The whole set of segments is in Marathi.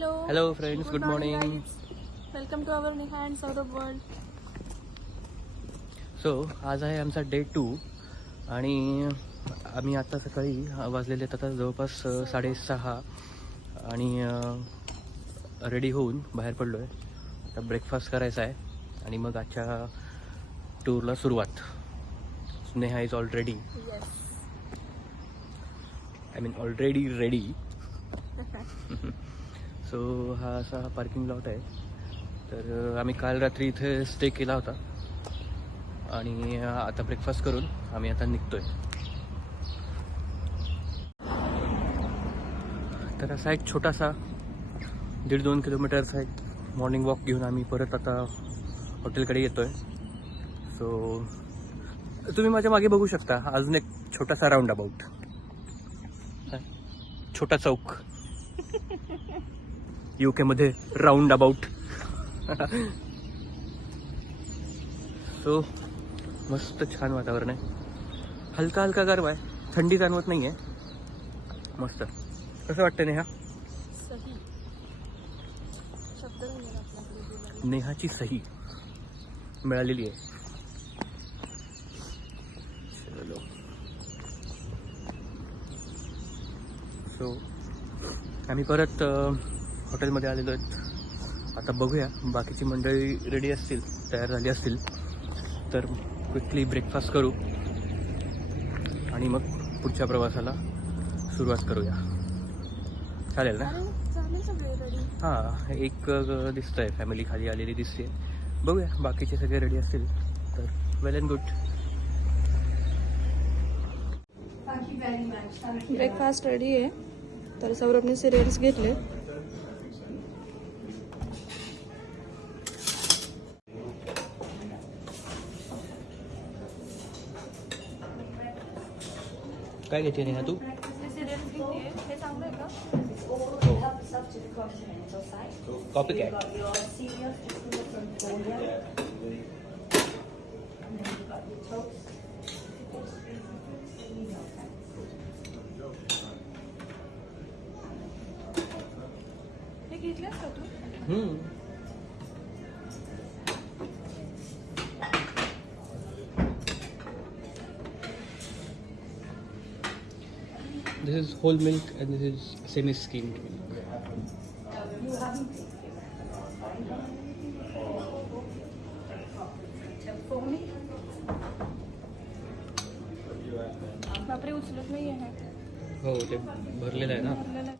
Hello friends, good morning. Welcome to our Neha and Saurabh world. So आज आहे आमचा डे 2 आणि आम्ही आता सकाळी वाजलेले आहेत आता जवळपास 6:30 आणि रेडी होऊन बाहेर पडलो आहे. आता ब्रेकफास्ट करायचा आहे आणि मग आजच्या टूरला सुरुवात. Neha is already already ready. So हा असा पार्किंग लॉट आहे. तर आम्ही काल रात्री इथे स्टे केला होता आणि आता ब्रेकफास्ट करून आम्ही आता निघतोय. तर असा एक छोटासा 1.5-2 किलोमीटरचा एक मॉर्निंग वॉक घेऊन आम्ही परत आता हॉटेलकडे येतोय. सो तुम्ही माझ्या मागे बघू शकता अजून एक छोटासा राऊंड अबाउट, छोटा चौक. UK मध्ये राऊंड अबाउट. सो मस्त छान वातावरण आहे. हलका हलका गारवा आहे, थंडी जाणवत नाही आहे. मस्त. कसं वाटतं नेहा? सही शब्द नाही आपल्याकडे. नेहाची सही मिळालेली आहे. चलो. सो आम्ही परत हॉटेलमध्ये आलेलो आहेत. आता बघूया बाकीची मंडळी रेडी असतील, तयार झाली असतील तर क्विकली ब्रेकफास्ट करू आणि मग पुढच्या प्रवासाला सुरुवात करूया. चालेल ना? चालेल सगळे रेडी. हां, एक दिसतंय फॅमिली खाली आलेली दिसते. बघूया बाकीचे सगळे रेडी असतील तर वेल अँड गुड. ब्रेकफास्ट रेडी आहे. तर सौरभने सिरियल्स घेतले. काय घेते नेहा तू? सिरियल्स घेतली. हे चांगलं आहे का? Copy cat. हे घेतलेस का तू? This is whole milk and this is semi-skimmed milk. बापरे, उचलत नाही आहे. हो, ते भरलेलं आहे ना. भरलेलं आहे.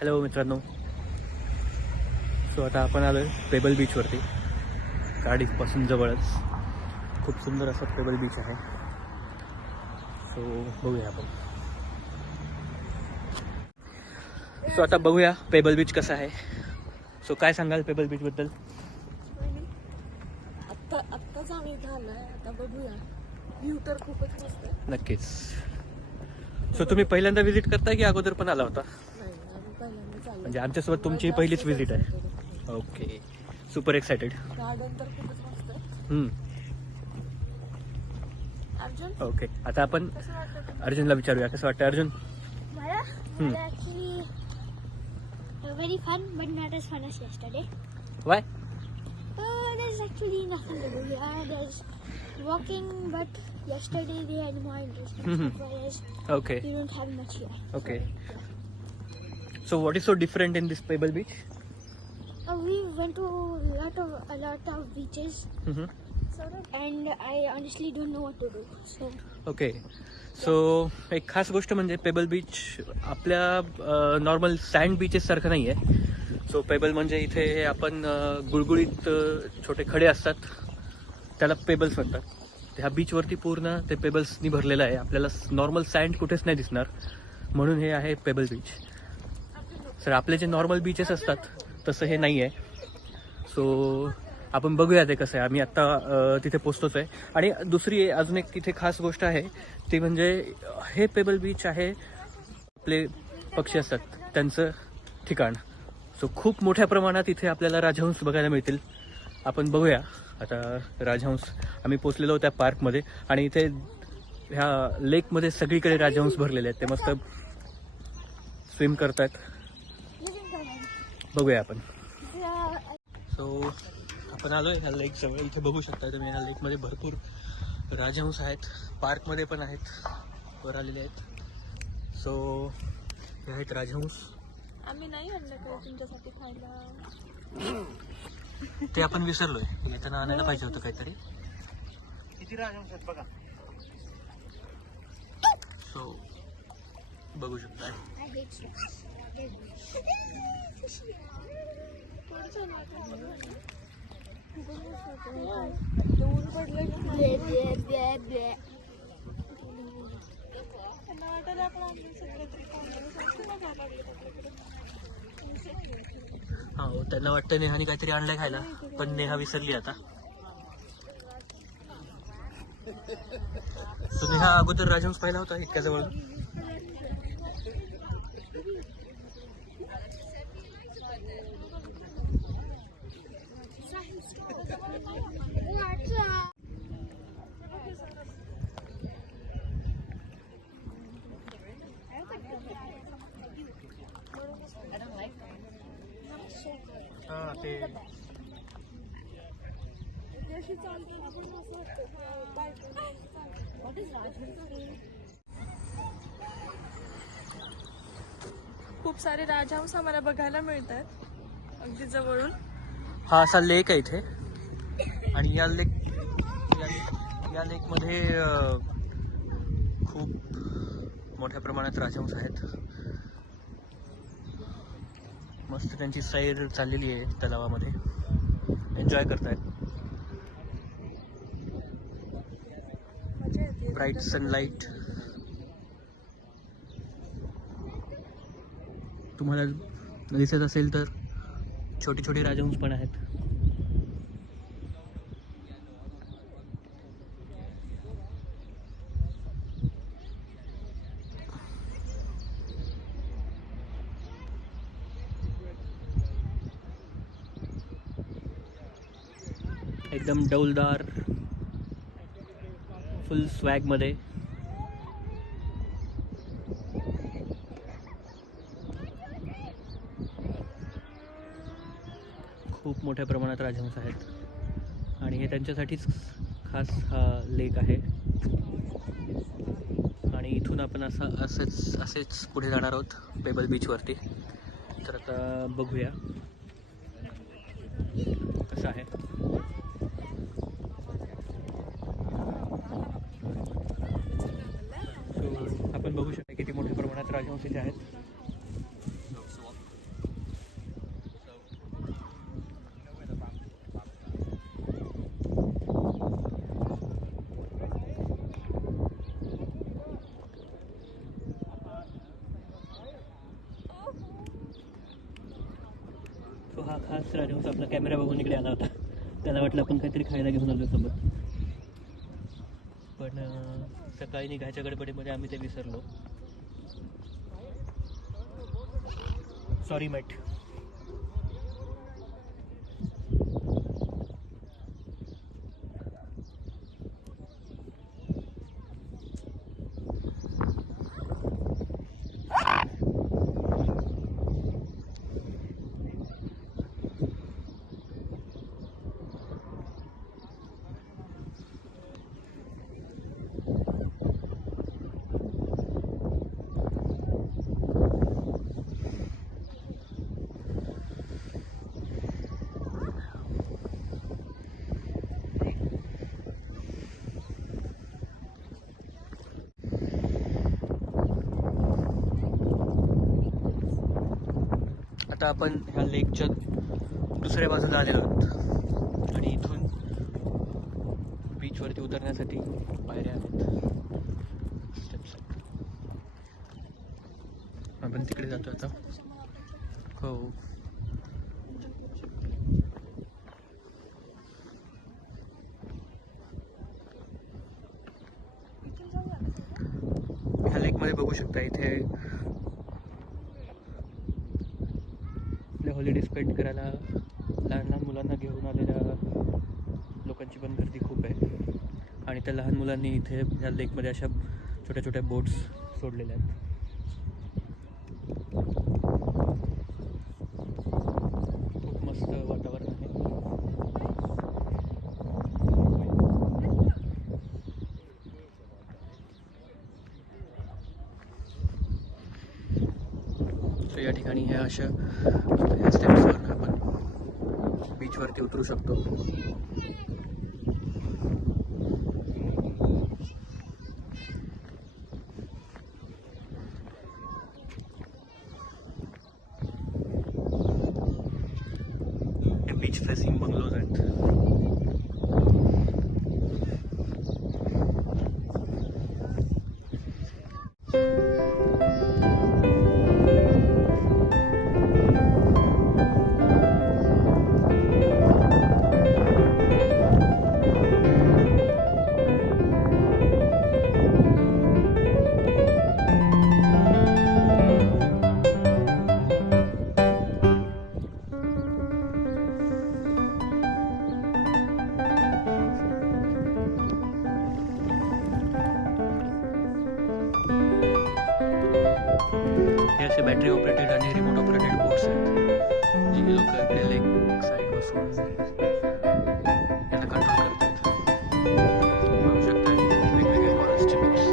हॅलो मित्रांनो. सो आता आपण आलो आहे पेबल बीचवरती. कार्डिफपासून जवळच खूप सुंदर असं पेबल बीच आहे. सो बघूया आपण. सो आता बघूया पेबल बीच कसा आहे. सो काय सांगाल पेबल बीचबद्दल? आत्ताच आम्ही इथं आलोय. आता बघूया. व्ह्यू तर खूपच मस्त आहे. नक्कीच. सो तुम्ही पहिल्यांदा व्हिजिट करताय की अगोदर पण आला होता? नाही, आम्ही पहिल्यांदाच आलोय. म्हणजे आमच्यासोबत तुमची पहिलीच व्हिजिट आहे. Okay, super excited. गार्डन तर खूपच मस्त आहे. अर्जुन, ओके, आता आपण कसं वाटतं? अर्जुनला विचारूया कसं वाटतं. अर्जुन? मला actually very fun, but not as fun as yesterday. Y? There's actually nothing to do here. There's walking, but yesterday they had more interesting stuff, whereas okay we don't have much here. Okay. So what is so different in this Pebble Beach? We went to a lot of beaches, and I honestly don't know what to do. So okay. So एक खास गोष्ट म्हणजे पेबल बीच आपल्या नॉर्मल सँड बीचेस सारखं नाही आहे. सो पेबल म्हणजे इथे आपण गुळगुळीत छोटे खडे असतात त्याला पेबल्स म्हणतात. ह्या बीचवरती पूर्ण ते पेबल्सनी भरलेलं आहे. आपल्याला नॉर्मल सँड कुठेच नाही दिसणार, म्हणून हे आहे पेबल बीच. सर आपले जे नॉर्मल बीचेस असतात तसं हे नाही आहे. सो आपण बघूया ते कसं आहे. आम्ही आत्ता तिथे पोचतोच आहे. आणि दुसरी अजून एक तिथे खास गोष्ट आहे ती म्हणजे हे पेबल बीच आहे आपले पक्षी असतात त्यांचं ठिकाण. सो खूप मोठ्या प्रमाणात इथे आपल्याला राजहंस बघायला मिळतील. आपण बघूया आता राजहंस. आम्ही पोचलेलो त्या पार्कमध्ये आणि इथे ह्या लेकमध्ये सगळीकडे राजहंस भरलेले आहेत. ते मस्त स्विम करतात. बघूया आपण. सो आपण आलोय ह्या लेक जवळ. इथे बघू शकता तुम्ही ह्या लेकमध्ये भरपूर राजहंस आहेत. पार्कमध्ये पण आहेत, वर आलेले आहेत. सो हे आहेत राजहंस. आम्ही नाही आणलं काही तुमच्यासाठी खायला. ते आपण विसरलोय. येताना आणायला पाहिजे होतं काहीतरी. किती राजहंस आहेत बघा. सो बघू शकता. I hate snakes. ऊन पडलंय ना. Bleh, bleh, bleh, bleh. त्यांना वाटायला आपण आणलं सगळं तरी खायला. सारखं नाही खायला लागलं आपल्याकडे. हो, त्यांना वाटतं नेहाने काहीतरी आणलंय खायला, पण नेहा विसरली आता. सो नेहा अगोदर राजहंस पाहिला होता इतक्या जवळ. हा ते अशी चालताना पण असं वाटतं बायको. खूप सारे राजहंस आम्हाला बघायला मिळतात अगदी जवळून. हा असा लेक आहे इथे. आणि या लेकमध्ये खूप मोठ्या प्रमाणात राजहंस आहेत. मस्त त्यांची सैर चाललेली आहे तलावामध्ये. एन्जॉय करतायत. मजा येते. Bright sunlight. तुम्हाला दिसत असेल तर छोटे छोटे राजहंस पण आहेत. एकदम डौलदार, फुल स्वॅग मध्ये. खूप मोठ्या प्रमाणात राजहंस आहेत आणि हे त्यांच्यासाठीच खास हा लेक आहे. आणि इथून आपण असेच पुढे जाणार आहोत पेबल बीचवरती. तर आता बघूया कसं आहे. सो आपण बघू शकता किती मोठ्या प्रमाणात राजहंस इथे आहेत. सो हा खास राजहंस आपला कॅमेरा बघून इकडे आला होता. त्याला वाटलं आपण काहीतरी खायला घेऊन आलो सोबत, पण सकाळी निघायच्या गडबडीमध्ये आम्ही ते विसरलो. Sorry Matt. आता आपण ह्या लेकच्या दुसऱ्या बाजूला आलेलो आहोत आणि इथून बीचवरती उतरण्यासाठी पायऱ्या आहेत, स्टेप्स आहेत. आपण तिकडे जातो आता. हो, ह्या लेकमध्ये बघू शकता इथे हॉलिडे स्पेंड करायला लहान लहान मुलांना घेऊन आलेल्या लोकांची पण गर्दी खूप आहे. आणि त्या लहान मुलांनी इथे या लेकमध्ये अशा छोट्या छोट्या बोट्स सोडलेल्या आहेत. खूप मस्त वातावरण आहे. तर या ठिकाणी ह्या अशा ह्या स्टेप्सवर आपण बीचवरती उतरू शकतो. हे बीच फेसिंग बंगलोज आहेत. हे असे बॅटरी ऑपरेटेड आणि रिमोट ऑपरेटेड बोट्स आहेत जी लोक इकडे लेक साईड बसून याला कंट्रोल करतात. बघू शकता वेगवेगळे मॉडेल्सचे बोट्स.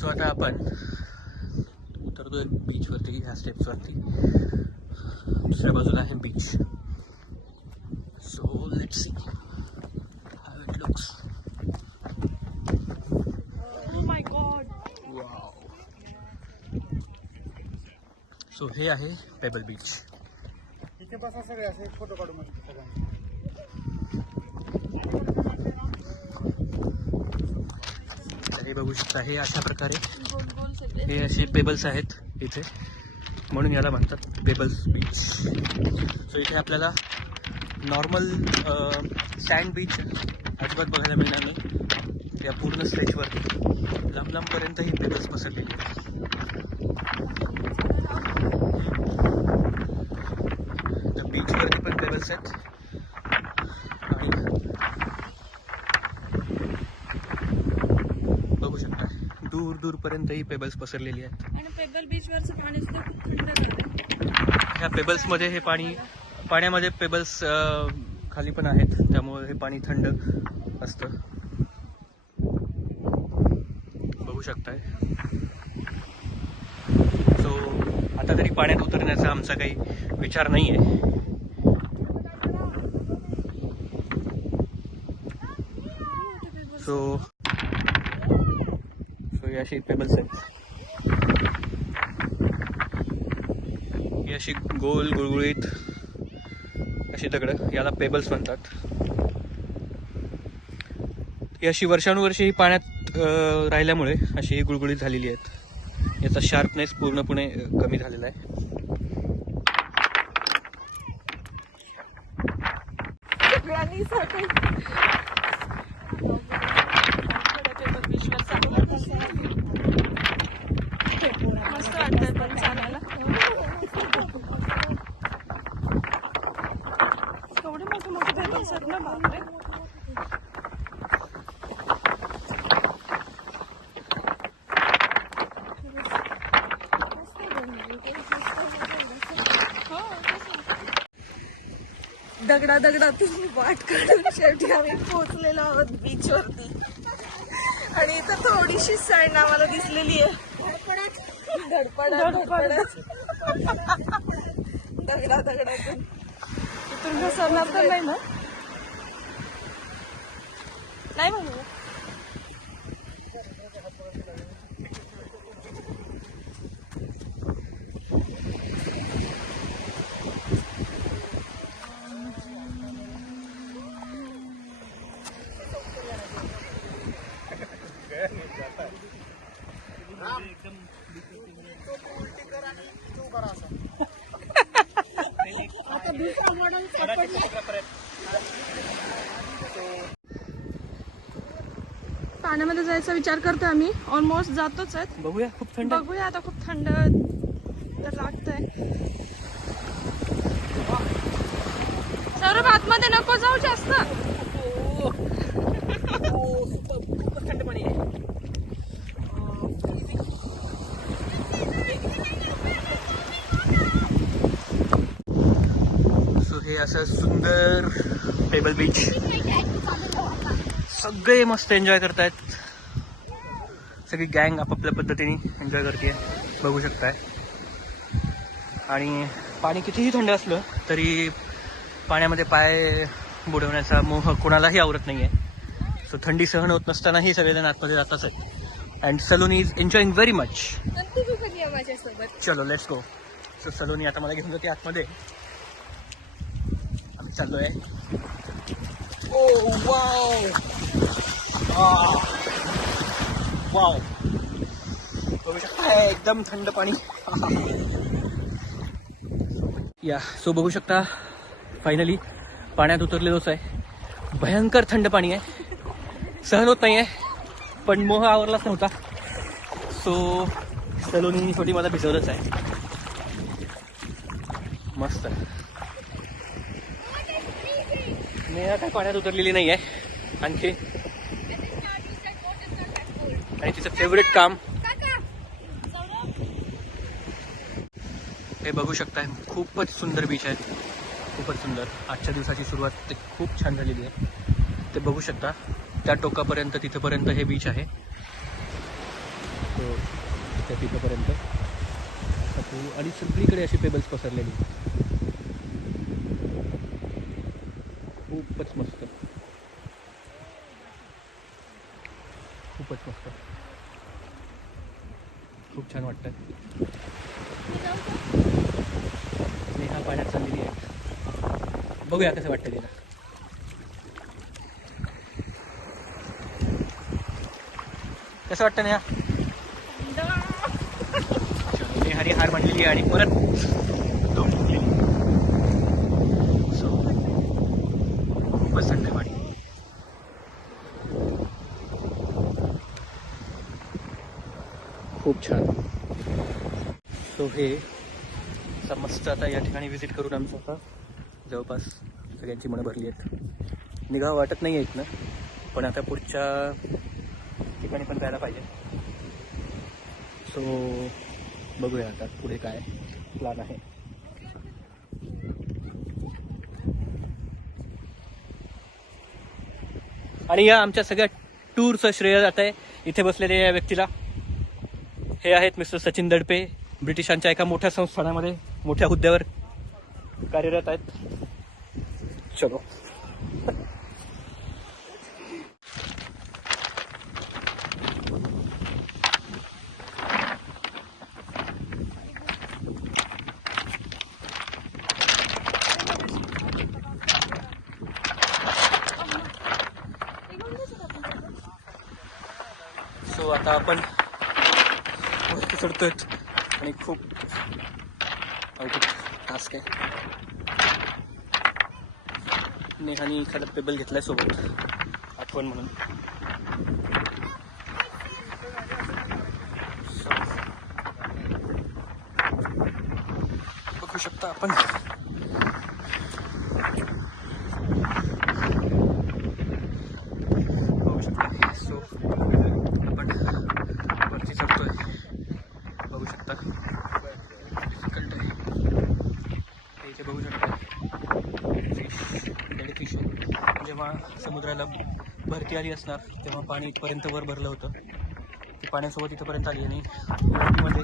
सो आता आपण उतरतोय बीचवरती ह्या स्टेप्सवरती. दुसऱ्या बाजूला आहे beach. So let's see how it looks. So हे आहे पेबल बीच. इथे बसा सगळे असे फोटो काढू मध्ये सगळ्यांचे. तर हे बघू शकता हे अशा प्रकारे हे असे पेबल्स आहेत इथे, म्हणून याला म्हणतात पेबल्स बीच. सो इथे आपल्याला नॉर्मल सँड बीच अजिबात बघायला मिळणार नाही. या पूर्ण स्ट्रेचवरती लांब लांबपर्यंत ही पेबल्स पसरलेली आहेत. तर बीचवरती पण पेबल्स आहेत आणि बघू शकता दूर दूरपर्यंत ही पेबल्स पसरलेली आहेत. आणि पेबल बीचवरचं पाणी सुद्धा खूप थंड आहे. ह्या पेबल्समध्ये हे पाण्यामध्ये पेबल्स खाली पण आहेत, त्यामुळे हे पाणी थंड असतं. बघू शकताय. सो आता तरी पाण्यात उतरण्याचा आमचा काही विचार नाही आहे. सो ही अशी पेबल्स आहेत. ही अशी गोल गुळगुळीत अशी दगडं, याला पेबल्स म्हणतात. ही अशी वर्षानुवर्षे ही पाण्यात राहिल्यामुळे अशी ही गुळगुळीत झालेली आहेत. याचा शार्पनेस पूर्णपणे कमी झालेला आहे. सगळ्यांनी सगळे मस्त वाटतंय पण चालायला. एवढे मोठे मोठे पेबल्स आहेत ना, बापरे. दगडातून वाट काढून शेवटी आम्ही पोहोचलेलो आहोत बीचवरती. आणि इथं थोडीशी सँड आम्हाला दिसलेली आहे. धडपडत दगडातून इथून घसरणार तर नाही ना? नाही म्हणू. आता दुसरा मॉडेल पाण्यामध्ये जायचा विचार करतोय आम्ही. ऑलमोस्ट जातोच आहेत. बघूया खूप थंड. बघूया आता. खूप थंड तर लागतंय. सौरभ आतमध्ये नको जाऊ जास्त. खूपच थंड पाणी आहे. सो हे असं सुंदर पेबल बीच, सगळे मस्त एन्जॉय करतायत. सगळी गँग आपापल्या पद्धतीने एन्जॉय करते, बघू शकताय. आणि पाणी कितीही थंड असलं तरी पाण्यामध्ये पाय बुडवण्याचा मोह कोणालाही आवरत नाही आहे. सो थंडी सहन होत नसतानाही सगळेजण आतमध्ये जातच आहेत. And Saloni is enjoying very much. तू पण ये माझ्यासोबत. चलो लेट्स गो. सो सलोनी आता मला घेऊन जाते आतमध्ये. आम्ही चाललोय. ओ वाव वाव, बघू शकता एकदम थंड पाणी. या सो बघू शकता फायनली पाण्यात उतरलेलोच आहे. भयंकर थंड पाणी आहे, सहन होत नाही आहे, पण मोह आवरलाच नव्हता. सो सलोनी छोटी मला भिजवलंच आहे. मस्त. नेहा काय पाण्यात उतरलेली नाही आहे आणखी. आणि तिचं फेवरेट काम हे बघू शकताय. खूपच सुंदर बीच आहे, खूपच सुंदर. आजच्या दिवसाची सुरुवात ते खूप छान झालेली आहे. ते बघू शकता त्या टोकापर्यंत तिथपर्यंत हे बीच आहे. तो तिथपर्यंत आणि सगळीकडे अशी पेबल्स पसरलेली. खूपच मस्त, खूपच मस्त, खूप छान वाटतं. नेहा पाण्यात चाललेली आहे. बघूया कसं वाटतं तिला. कसं वाटतं नेहा? नेहारी हार मांडलेली आहे आणि परत खूपच थंड पाणी. खूप छान. सो हे मस्त आता या ठिकाणी व्हिजिट करून आमचं आता जवळपास सगळ्यांची मनं भरली आहेत. निघावं वाटत नाही आहे इथनं, पण आता पुढच्या ठिकाणी पण जायला पाहिजे. सो बघूया आता पुढे काय प्लॅन आहे. आणि या आमच्या सगळ्या टूरचं श्रेय जात आहे इथे बसलेल्या या व्यक्तीला. हे आहेत मिस्टर सचिन दडपे. ब्रिटिशांच्या एका मोठ्या संस्थानामध्ये मोठ्या हुद्द्यावर कार्यरत आहेत. चलो. सो आता आपण वरती चढतोय आणि खूप अवघड टास्क आहे. नेहानी एखादा पेबल घेतलाय सोबत आठवण म्हणून. बघू शकता आपण बघू शकता. सो आपण वरती चढतोय, बघू शकता. डिफिकल्ट आहे इथे. बघू शकता फिश जेव्हा समुद्राला भरती आली असणार तेव्हा पाणी इथपर्यंत वर भरलं होतं. ती पाण्यासोबत इथंपर्यंत आली आणि मध्ये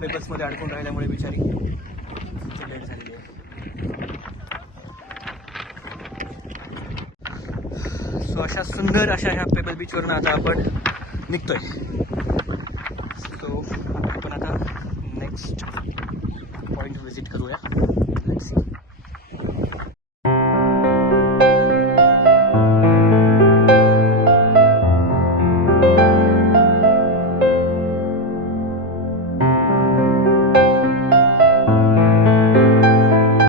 पेबल्समध्ये अडकून राहिल्यामुळे बिचारी लेट झालेली आहे. सो अशा सुंदर अशा ह्या पेबल बीचवरनं आता आपण निघतोय. सो आपण आता नेक्स्ट पॉईंट व्हिजिट करूया.